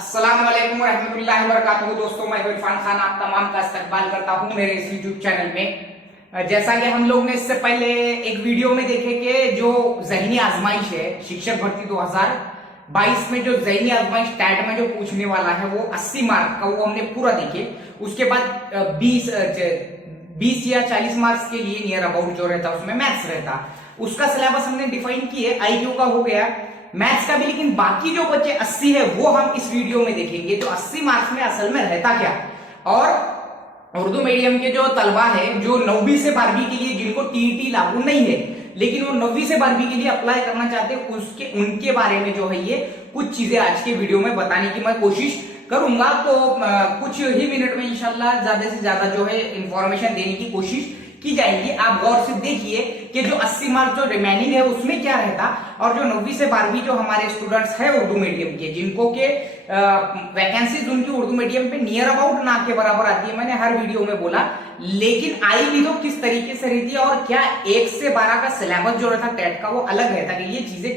अस्सलाम वालेकुम रहमतुल्लाहि व बरकातहू। दोस्तों, मैं इरफान खान आप तमाम का इस्तकबाल करता हूं मेरे इस यूट्यूब चैनल में। जैसा कि हम लोग ने इससे पहले एक वीडियो में देखे कि जो ज़हनी आजमाइश है शिक्षक भर्ती 2022 में, जो ज़हनी आजमाइश टैट में जो पूछने वाला है वो 80 मार्क का, वो हमने पूरा देखे। उसके बाद 20 या 40 मार्क्स के लिए नियर अबाउट जो रहता उसमें मैथ्स रहता, उसका सिलेबस हमने डिफाइन किए। आईक्यू का हो गया, मैथ्स का भी, लेकिन बाकी जो बच्चे 80 है वो हम इस वीडियो में देखेंगे। तो 80 मार्क्स में असल में रहता क्या, और उर्दू मीडियम के जो तलबा है जो 9वीं से 12वीं के लिए जिनको टीईटी लागू नहीं है लेकिन वो 9वीं से 12वीं के लिए अप्लाई करना चाहते हैं, उनके बारे में जो है ये कुछ चीजें आज के वीडियो में बताने की मैं कोशिश करूंगा। तो कुछ ही मिनट में इंशाल्लाह ज्यादा से ज्यादा जो है इंफॉर्मेशन देने की कोशिश की जाएंगी। आप गौर से देखिए कि जो 80 मार्क जो रिमेनिंग है उसमें क्या रहता, और जो 9वीं से 12वीं जो हमारे स्टूडेंट्स है उर्दू मीडियम के, जिनको के वैकेंसीज उनकी उर्दू मीडियम पे नियर अबाउट ना के बराबर आती है, मैंने हर वीडियो में बोला, लेकिन आई भी तो किस तरीके से रहती है और क्या 1 से 12 का सिलेबस जो रहता टेट का वो अलग रहता है, ये चीजें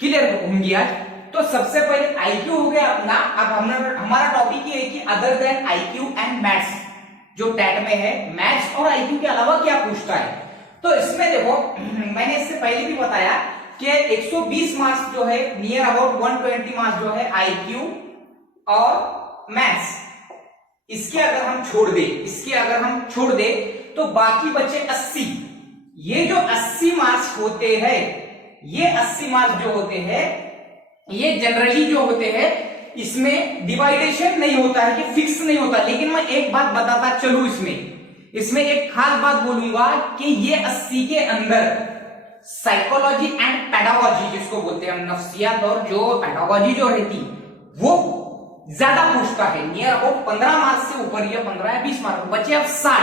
क्लियर होंगी आज। तो सबसे पहले आईक्यू हो गया अपना। अब हमारा टॉपिक ये है कि other than IQ and maths जो टैट में है, मैथ्स और आईक्यू के अलावा क्या पूछता है। तो इसमें देखो, मैंने इससे पहले भी बताया कि 120 मार्क्स जो है नियर अबाउट 120 मार्क्स जो है आईक्यू और मैथ्स, इसके अगर हम छोड़ दे तो बाकी बचे 80। ये जो 80 मार्क्स होते हैं, ये 80 मार्क्स जो होते हैं ये जनरली जो होते हैं इसमें डिवाइडेशन नहीं होता है कि फिक्स नहीं होता। लेकिन मैं एक बात बताता चलूं, इसमें एक खास बात बोलूंगा कि ये 80 के अंदर साइकोलॉजी एंड पेडागोजी जिसको बोलते हैं हम, नफ्सियात और जो पेडागोजी जो रहती वो ज्यादा पूछता है, नियर अबाउट 15 मार्क्स से ऊपर, या 15 या 20 मार्क्स बचे। अब 60,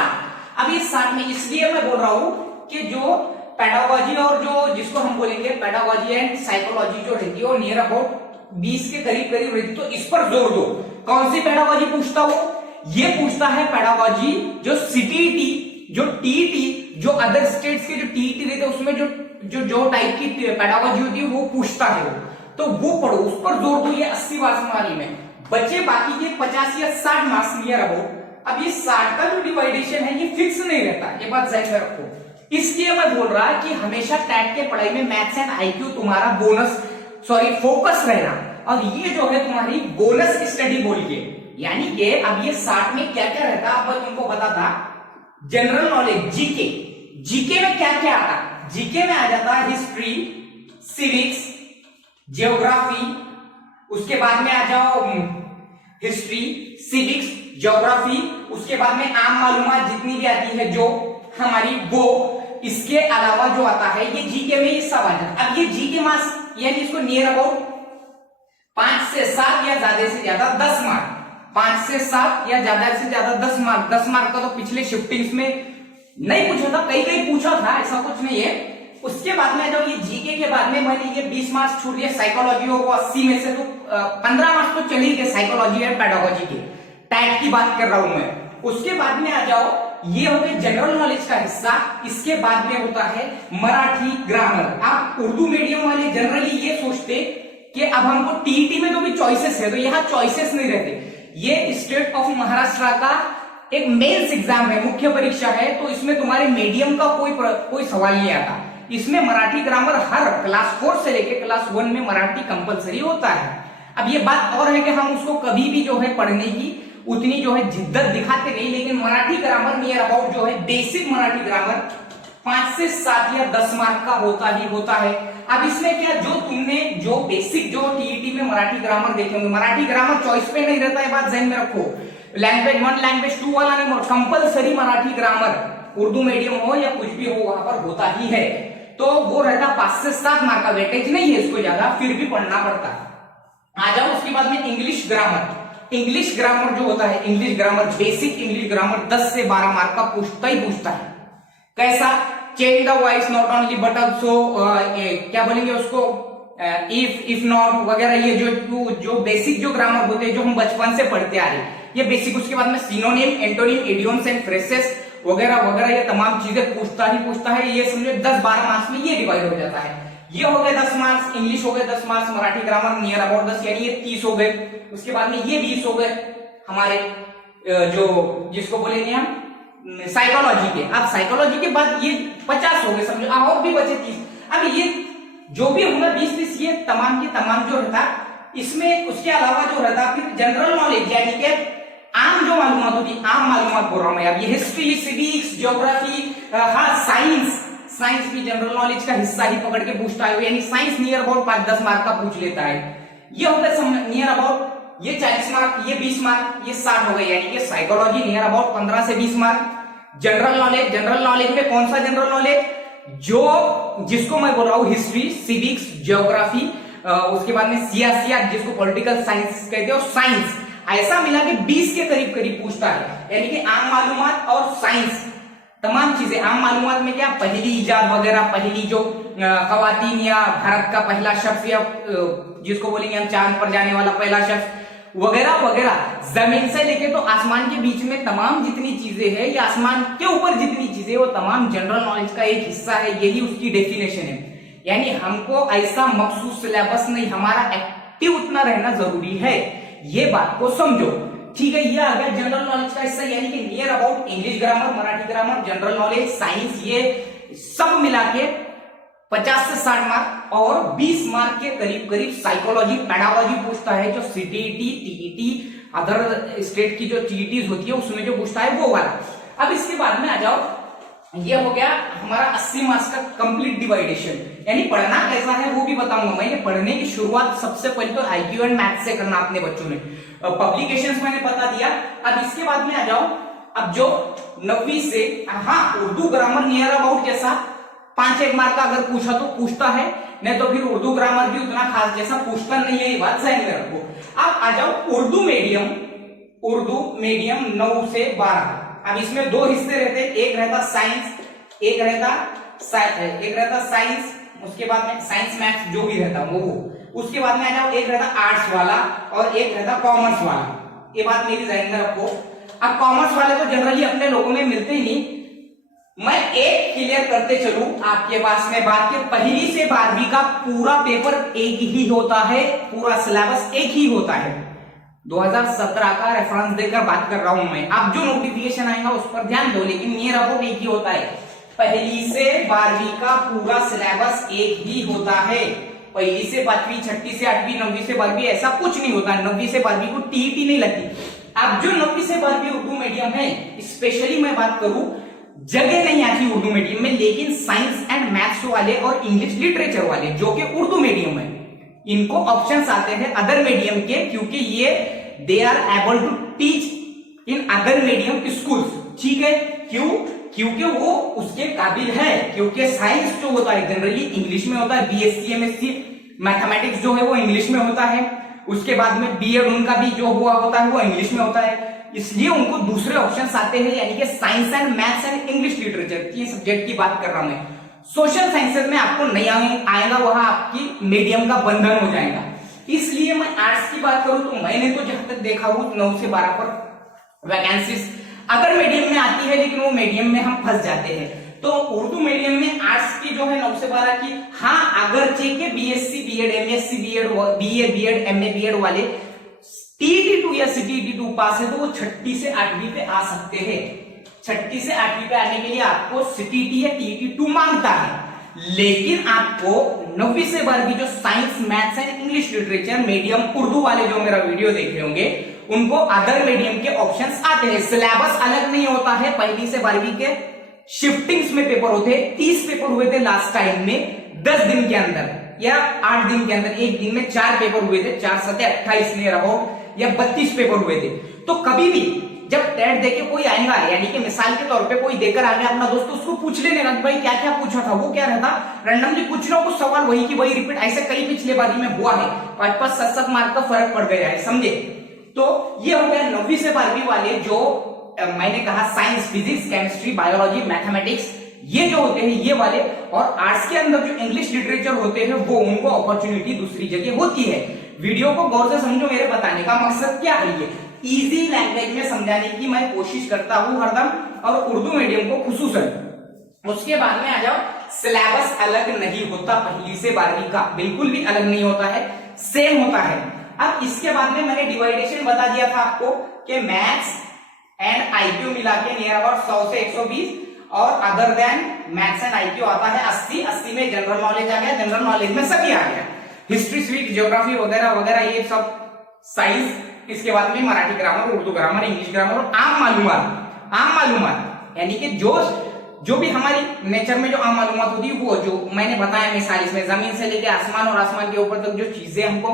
अब ये 60 में इसलिए मैं बोल रहा हूं कि जो पेडागोजी और जो जिसको हम बोलेंगे पेडागोजी एंड साइकोलॉजी जो रहती है वो नियर अबाउट 20 के करीब रहती, तो इस पर जोर दो। कौन सी पेडागोजी पूछता हो, ये पूछता है पेडागोजी जो सीटीटी, जो टीटी, जो अदर स्टेट्स के जो टीटी रहते हैं उसमें जो टाइप की पेडागोजी होती है वो पूछता है वो, तो वो पढ़ो, उस पर जोर दो। ये 80 मार्क्स वाली में बचे बाकी के 50 या 60 मार्क्स नियर अबाउट। अब ये 60 का जो डिवाइडेशन है ये फिक्स नहीं रहता, ये बात ध्यान में रखो। इसलिए मैं बोल रहा कि हमेशा टैट के पढ़ाई में मैथ्स एंड आईक्यू तुम्हारा फोकस रहना, और ये जो है तुम्हारी बोनस स्टडी बोलिए। यानी कि अब ये 60 में क्या क्या रहता है, अब तुमको बताता। जनरल नॉलेज, जीके में क्या क्या आता, जीके में आ जाता है हिस्ट्री, सिविक्स, जियोग्राफी, उसके बाद में आ जाओ हिस्ट्री, सिविक्स, ज्योग्राफी, उसके बाद में आम मालूमात जितनी भी आती है जो हमारी वो, इसके अलावा जो आता है ये जीके में ये सब आ जाता। अब ये जीके मार्क्स यानी इसको नियर अबाउट 5 से 7 या ज्यादा से ज्यादा 10 मार्क, 5 से 7 या ज्यादा से ज्यादा 10 मार्क। 10 मार्क का तो पिछले शिफ्टिंग्स में नहीं पूछा था, कई पूछा था, ऐसा कुछ नहीं है। उसके बाद में जब ये जीके के बाद में मैंने ये 20 मार्क्स छूट दिया, साइकोलॉजी हो 80 में से तो 15 मार्क्स तो चले गए साइकोलॉजी और पेडागोजी के, टैट की बात कर रहा हूं मैं। उसके बाद में आ जाओ, ये हो गए जनरल नॉलेज का हिस्सा। इसके बाद में होता है मराठी ग्रामर। आप उर्दू मीडियम वाले जनरली ये सोचते कि अब हमको टीईटी में तो भी चॉइसेस है, तो यहाँ चॉइसेस नहीं रहते। ये स्टेट ऑफ महाराष्ट्र का एक मेंस एग्जाम है, मुख्य परीक्षा है, तो इसमें तुम्हारे मीडियम का कोई सवाल नहीं आता। इसमें मराठी ग्रामर हर क्लास 4 से लेकर क्लास 1 में मराठी कंपलसरी होता है। अब ये बात और है कि हम उसको कभी भी जो है पढ़ने की उतनी जो है जिद्दत दिखाते नहीं, लेकिन मराठी ग्रामर नियर अबाउट जो है बेसिक मराठी ग्रामर 5 से 7 या 10 मार्क का होता है। अब इसमें क्या, जो तुमने जो बेसिक जो टीईटी में मराठी ग्रामर देखे होंगे, मराठी ग्रामर चॉइस पे नहीं रहता है, बात ध्यान में रखो। लैंग्वेज 1 लैंग्वेज 2 वाला नहीं, compulsory Marathi grammar Urdu medium हो या कुछ भी हो वहां पर होता ही है, तो वो रहता 5 से 7 मार्क का। वेटेज नहीं है इसको ज्यादा, फिर भी पढ़ना पड़ता है। आ जाओ उसके बाद में इंग्लिश ग्रामर। इंग्लिश ग्रामर जो होता है, English grammar, basic English grammar 10 से 12 मार्क का पूछता है। कैसा, change the voice not only but also, क्या बोलेंगे उसको, इफ नॉट वगैरह, ये जो बेसिक जो ग्रामर होते हैं जो हम बचपन से पढ़ते आ रहे हैं, ये बेसिक। उसके बाद में synonym, antonym, idioms and phrases वगैरह वगैरह, ये तमाम चीजें पूछता है। ये समझो 10-12 मार्क्स में ये डिवाइड हो जाता है। ये हो गए 10 मार्क्स, इंग्लिश हो गए 10 marks, Marathi grammar near about 10, यानी ये 30 हो गए। उसके बाद में ये 20 हो गए हमारे जो जिसको बोलेंगे हम साइकोलॉजी के। अब साइकोलॉजी के बाद ये 50 हो गए, समझो और भी बचे 30। अब ये जो भी होगा 20-30 ये तमाम के तमाम जो रहता, इसमें उसके अलावा जो रहता फिर जनरल नॉलेज यानी कि आम जो मालूमात होती, आम मालूमात बोल रहा हूं मैं। अब ये हिस्ट्री, सिविक्स, ज्योग्राफी, हाँ साइंस भी जनरल नॉलेज का हिस्सा ही पकड़ के पूछता है, यानी साइंस नियर अबाउट 5-10 मार्क का पूछ लेता है। ये हो गया नियर अबाउट, ये 40 मार्क, ये 20 मार्क, ये 60 हो गए, यानी कि साइकोलॉजी नियर अबाउट 15 से 20 मार्क। जनरल नॉलेज में कौन सा जनरल नॉलेज, जो जिसको मैं बोल रहा हूं हिस्ट्री, सिविक्स, ज्योग्राफी, उसके बाद में सियासियात जिसको पॉलिटिकल साइंस कहते हैं, और साइंस, ऐसा मिला के 20 के करीब करीब पूछता है। यानी कि आम मालूमात और साइंस तमाम चीजें। आम मालूमात में क्या, पहली इजाद वगैरह, पहली जो खवातीन या भारत का पहला शख्स या जिसको बोलेंगे हम चांद पर जाने वाला पहला शख्स वगैरह वगैरह, जमीन से लेके तो आसमान के बीच में तमाम जितनी चीजें हैं या आसमान के ऊपर जितनी चीजें, वो तमाम जनरल नॉलेज का एक हिस्सा है। यही उसकी डेफिनेशन है। यानी हमको ऐसा मखसूस सिलेबस नहीं, हमारा एक्टिव उतना रहना जरूरी है, ये बात को समझो। ठीक है, ये आ गया जनरल नॉलेज का हिस्सा, यानी कि near about English grammar, Marathi grammar, general knowledge, science, ये सब मिला के 50 से 60 मार्क, और 20 मार्क के करीब करीब साइकोलॉजी, पेडागोजी पूछता है, जो सीटीईटी, टीईटी, अदर स्टेट की जो टीईटीज होती है उसमें जो पूछता है वो वाला। अब इसके बाद में आ जाओ, ये हो गया हमारा 80 मार्क्स का कंप्लीट डिवाइडेशन। यानी पढ़ना कैसा है वो भी बताऊंगा। मैंने पढ़ने की शुरुआत सबसे पहले तो आईक्यू एंड मैथ से करना अपने बच्चों ने, पब्लिकेशंस मैंने बता दिया। अब इसके बाद में आ जाओ, अब जो 9वीं से, हाँ उर्दू ग्रामर नियर अबाउट जैसा 5-1 मार्क का अगर पूछा तो पूछता है, नहीं तो फिर उर्दू ग्रामर भी उतना खास जैसा पूछता नहीं है, ये बात ध्यान में रखो। अब आ जाओ उर्दू मीडियम 9 से 12। अब इसमें 2 हिस्से रहते, एक रहता साइंस, एक रहता साइंस, उसके बाद में साइंस मैथ्स जो भी रहता वो। उसके बाद में आ जाओ, एक रहता आर्ट्स वाला और एक रहता कॉमर्स वाला। ये बात मेरी ध्यान में रखो। अब कॉमर्स वाले तो जनरली अपने लोगों में मिलते ही नहीं। मैं एक क्लियर करते चलूं आपके पास में बात के, पहली से 12वीं का पूरा पेपर एक ही होता है, पूरा सिलेबस एक ही होता है। 2017 का रेफरेंस देकर बात कर रहा हूं मैं। अब जो नोटिफिकेशन आएगा उस पर ध्यान दो, लेकिन नियर अबाउट एक ही होता है। पहली से 12वीं का पूरा सिलेबस एक ही होता है। पहली से 5वीं, 6ठी से 8वीं, 9वीं से 12वीं ऐसा कुछ नहीं होता। 9वीं से 12वीं को टीईटी नहीं लगती। अब जो 9वीं से 12वीं उर्दू मीडियम है, स्पेशली मैं बात करूं, जगह नहीं आती उर्दू मीडियम में, लेकिन साइंस एंड मैथ्स वाले और इंग्लिश लिटरेचर वाले जो कि उर्दू मीडियम है, इनको ऑप्शंस आते हैं अदर मीडियम के, क्योंकि ये they are able to teach in other medium schools. ठीक है, क्यों? क्योंकि वो उसके काबिल है। क्योंकि साइंस जो होता है जनरली इंग्लिश में होता है, बीएससी एमएससी मैथमेटिक्स जो है वो इंग्लिश में होता है। उसके बाद में बीएड उनका भी जो हुआ होता है वो इंग्लिश में होता है, इसलिए उनको दूसरे ऑप्शंस आते हैं, यानी कि science and maths and English literature, ये सब्जेक्ट की बात कर रहा हूं मैं। सोशल साइंसेज में आपको नहीं आएगा, वहां आपकी मीडियम का बंधन हो जाएगा। इसलिए मैं आर्ट्स की बात करूं तो मैंने तो जहां तक देखा हूं 9 से 12 पर वैकेंसीज अगर मीडियम में आती है, लेकिन वो मीडियम में हम फंस जाते हैं। तो उर्दू मीडियम में आर्ट्स की जो है 9 से 12 की, हाँ अगर के BSc BEd MSc BEd BA BEd MA BEd वाले टीईटी 2 या सीटीईटी 2 पास है तो वो 6ठी से 8वीं पे आ सकते हैं। 6ठी से 8वीं पे आने के लिए आपको सीटीईटी या टीईटी 2 मांगता है, लेकिन आपको 9वीं से 12वीं जो science maths and English literature medium Urdu वाले जो मेरा वीडियो देख रहे होंगे, उनको अदर मीडियम के ऑप्शंस आते हैं। सिलेबस अलग नहीं होता है। पहली से 12वीं के शिफ्टिंग्स में पेपर होते हैं। 30 पेपर हुए थे लास्ट टाइम में 10 दिन के अंदर या 8 दिन के अंदर। एक दिन में 4 पेपर हुए थे, 4 7 28 नियर अबाउट, या 32 पेपर हुए थे। तो कभी भी जब टेट देके कोई आएगा, यानी कि मिसाल के तौर पे कोई देकर आ गया अपना दोस्त, उसको पूछ लेने ना भाई क्या क्या पूछा था, वो क्या रहता, रैंडमली पूछ रहा हूं कुछ सवाल वही की वही रिपीट। ऐसे कई पिछले बार में हुआ है, 5-5 7-7 मार्क का फर्क पड़ गया है, समझे। तो ये हो गया 9वीं से 12वीं वाले जो मैंने कहा science, physics, chemistry, biology, mathematics, ये जो होते हैं ये वाले। और आर्ट्स के अंदर जो इंग्लिश लिटरेचर होते हैं वो उनको अपॉर्चुनिटी दूसरी जगह होती है। वीडियो को गौर से समझो, मेरे बताने का मकसद क्या है, ये इजी लैंग्वेज में समझाने की मैं कोशिश करता हूं हरदम, और उर्दू मीडियम को खुसूसन। उसके बाद में आ जाओ सिलेबस अलग नहीं होता पहली से 12वीं का, बिल्कुल भी अलग नहीं होता है, सेम होता है। अब इसके बाद में मैंने डिवाइडेशन बता दिया था आपको कि मैथ्स एंड आईक्यू मिला के नियर अबाउट 100 से 120 और other than maths and IQ आता है 80 में जनरल नॉलेज आ गया, जनरल नॉलेज में सभी आ गया, हिस्ट्री स्वीट ज्योग्राफी वगैरह वगैरह ये सब, साइंस, इसके बाद में Marathi grammar, Urdu grammar, English grammar और आम मालूमात यानी कि जो भी हमारी नेचर में जो आम मालूमात होती है वो जो मैंने बताया मिसाल, इसमें जमीन से लेकर आसमान और आसमान के ऊपर तक जो चीजें हमको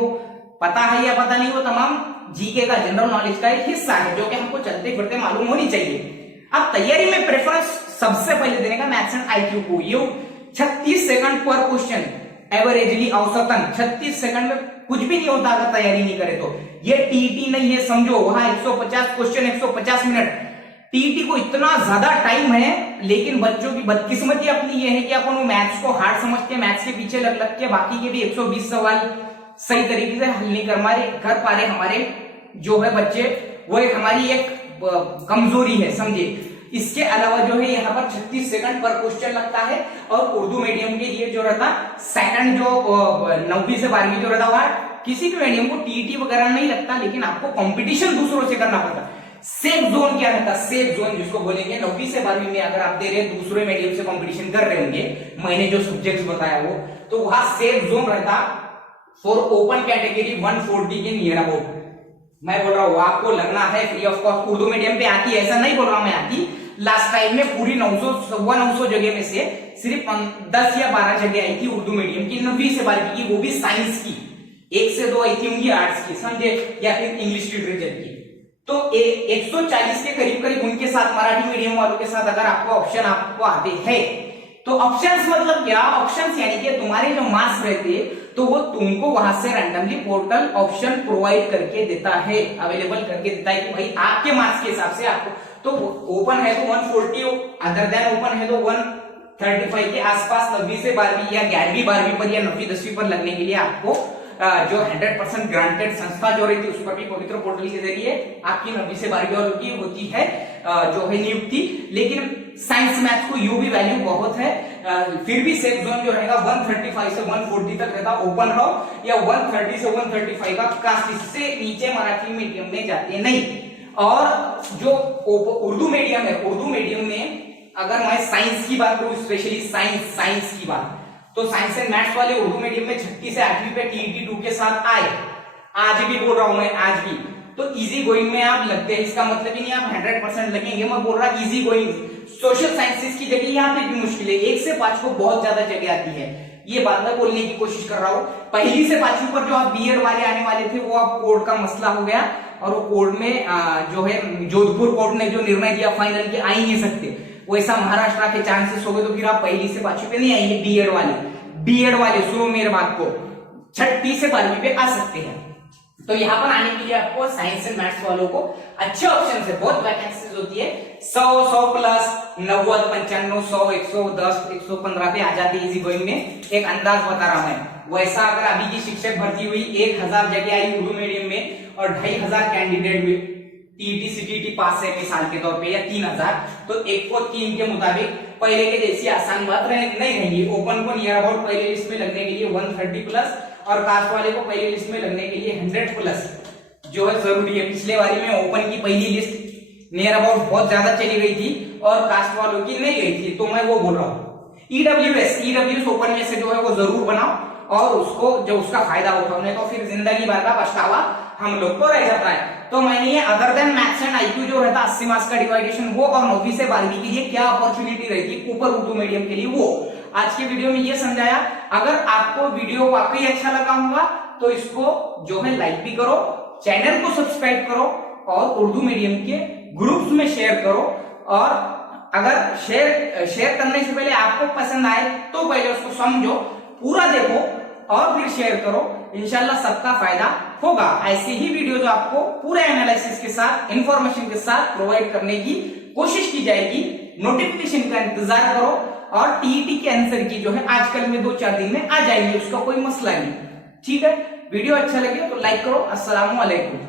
पता है या पता नहीं, वो तमाम जीके का, जनरल नॉलेज का एक हिस्सा है जो कि हमको चलते फिरते मालूम होनी चाहिए। अब तैयारी में प्रेफरेंस सबसे पहले देने का मैथ्स एंड आईक्यू को। ये 36 सेकंड पर क्वेश्चन, एवरेजली औसतन 36 सेकंड में कुछ भी नहीं होता अगर तैयारी नहीं करे तो। ये टीटी नहीं है समझो, वहां 150 क्वेश्चन 150 मिनट, टीटी को इतना ज्यादा टाइम है, लेकिन बच्चों की बदकिस्मती अपनी ये है कि अपन वो मैथ्स को हार्ड समझ के मैथ्स के पीछे लग के बाकी के भी 120 सवाल सही तरीके से हल नहीं कर पा रहे हमारे जो है बच्चे, वो एक हमारी एक कमजोरी है समझे। इसके अलावा जो है यहाँ पर 36 सेकंड पर क्वेश्चन लगता है और उर्दू मीडियम के लिए जो रहता सेकंड जो 9वीं से 12वीं जो रहता हुआ किसी भी मीडियम को टीटी वगैरह नहीं लगता, लेकिन आपको कंपटीशन दूसरों से करना पड़ता। सेफ जोन क्या रहता, सेफ जोन जिसको बोलेंगे 9वीं से 12वीं में अगर आप दे रहे हैं दूसरे मीडियम से कंपटीशन कर रहे होंगे, मैंने जो सब्जेक्ट्स बताया वो, तो वहां सेफ जोन रहता फॉर ओपन कैटेगरी 140 के नियर अबाउट। मैं बोल रहा हूँ आपको लगना है free of cost Urdu medium पे आती है, ऐसा नहीं बोल रहा हूं मैं आती। लास्ट टाइम में पूरी 900 जगह में से सिर्फ 10 या 12 जगह आई थी उर्दू मीडियम की 9वीं से 12वीं की, वो भी साइंस की, 1 से 2 आई थी होंगी आर्ट्स की समझे, या फिर इंग्लिश लिटरेचर की। तो 140 के करीब उनके साथ मराठी मीडियम वालों के साथ अगर आपको ऑप्शन आपको आते हैं, तो ऑप्शंस मतलब क्या, ऑप्शंस यानी कि तुम्हारे जो मार्क्स रहते तो वो तुमको वहां से रैंडमली पोर्टल ऑप्शन प्रोवाइड करके देता है, अवेलेबल करके देता है कि भाई आपके मार्क्स के हिसाब से आपको, तो ओपन है तो 140, अदर देन ओपन है तो 135 के आसपास 9वीं से 12वीं या 11वीं 12वीं पर या 9वीं 10वीं पर लगने के लिए आपको जो 100% ग्रांटेड संस्था जो रहती है उस पर भी पवित्र पोर्टल के जरिए आपकी 9वीं से 12वीं वालों की होती है जो है नियुक्ति। लेकिन साइंस मैथ्स को यू भी वैल्यू बहुत है, फिर भी सेफ जोन जो रहेगा 135 से 140 तक रहता, ओपन हो या 130 से 135 का कास्ट, इससे नीचे मराठी मीडियम में जाते नहीं। और जो उर्दू मीडियम है, उर्दू मीडियम में अगर मैं साइंस की बात करूं, स्पेशली साइंस की बात, तो साइंस एंड मैथ्स वाले उर्दू मीडियम में 6 से 8वीं पे टीईटी 2 के साथ आए, आज भी बोल रहा हूं मैं, आज भी तो इजी गोइंग में आप लगते हैं, इसका मतलब ही नहीं आप 100% लगेंगे, मैं बोल रहा इजी गोइंग। सोशल साइंसेस की जगह यहाँ पे भी मुश्किल है, 1 से 5 को बहुत ज्यादा जगह आती है, ये बात मैं बोलने की कोशिश कर रहा हूँ। पहली से 5वीं पर जो आप बीएड वाले आने वाले थे वो आप कोर्ट का मसला हो गया, और वो कोर्ट में जो है जोधपुर कोर्ट ने जो निर्णय दिया फाइनल के आ ही नहीं सकते, वैसा महाराष्ट्र के चांसेस हो गए, तो फिर आप पहली से 5वीं पे नहीं आएंगे। बीएड वाले सुनो मेरे बात को, 6वीं से 12वीं पे आ सकते हैं। तो यहाँ पर आने के लिए आपको साइंस एंड मैथ्स वालों को अच्छे ऑप्शन है, बहुत वैकेंसीज होती है, 100 प्लस 90 95 100 110 115 पे आ जाती है इजी गोइंग में, एक अंदाज बता रहा हूं मैं। वैसा अगर अभी की शिक्षक भर्ती हुई 1000 जगह आई उर्दू मीडियम में और 2500 कैंडिडेट हुए टीटी सीटीटी पास है मिसाल के तौर पे, या 3000, तो 1 को 3 के मुताबिक पहले के जैसी आसान बात नहीं रहेगी। ओपन को नियर अबाउट पहले लिस्ट में लगने के लिए 130 प्लस और कास्ट वाले को पहली लिस्ट में लगने के लिए 100 प्लस जो है जरूरी है। पिछले बारी में ओपन की पहली लिस्ट नियर अबाउट बहुत ज्यादा चली गई थी और कास्ट वालों की नहीं गई थी, तो मैं वो बोल रहा हूँ ईडब्ल्यूएस ओपन में से जो है वो जरूर बनाओ और उसको जो उसका फायदा उठाओ, नहीं तो फिर जिंदगी भर का पछतावा हम लोग को रह जाता है। तो मैंने ये other than maths and IQ जो रहता 80 मार्क्स का डिवाइडेशन वो, और 9वीं से 12वीं के लिए क्या अपॉर्चुनिटी रहती ऊपर उर्दू मीडियम के लिए, वो आज की वीडियो में ये समझाया। अगर आपको वीडियो वाकई अच्छा लगा होगा तो इसको जो है लाइक भी करो, चैनल को सब्सक्राइब करो और उर्दू मीडियम के ग्रुप्स में शेयर करो। और अगर शेयर करने से पहले आपको पसंद आए तो पहले उसको समझो, पूरा देखो और फिर शेयर करो, इंशाल्लाह सबका फायदा होगा। ऐसी ही वीडियो जो आपको पूरे एनालिसिस के साथ, इंफॉर्मेशन के साथ प्रोवाइड करने की कोशिश की जाएगी। नोटिफिकेशन का इंतजार करो और टीईटी के आंसर की जो है आजकल में 2-4 दिन में आ जाएंगे, उसका कोई मसला नहीं। ठीक है, वीडियो अच्छा लगे तो लाइक करो। अस्सलामु अलैकुम।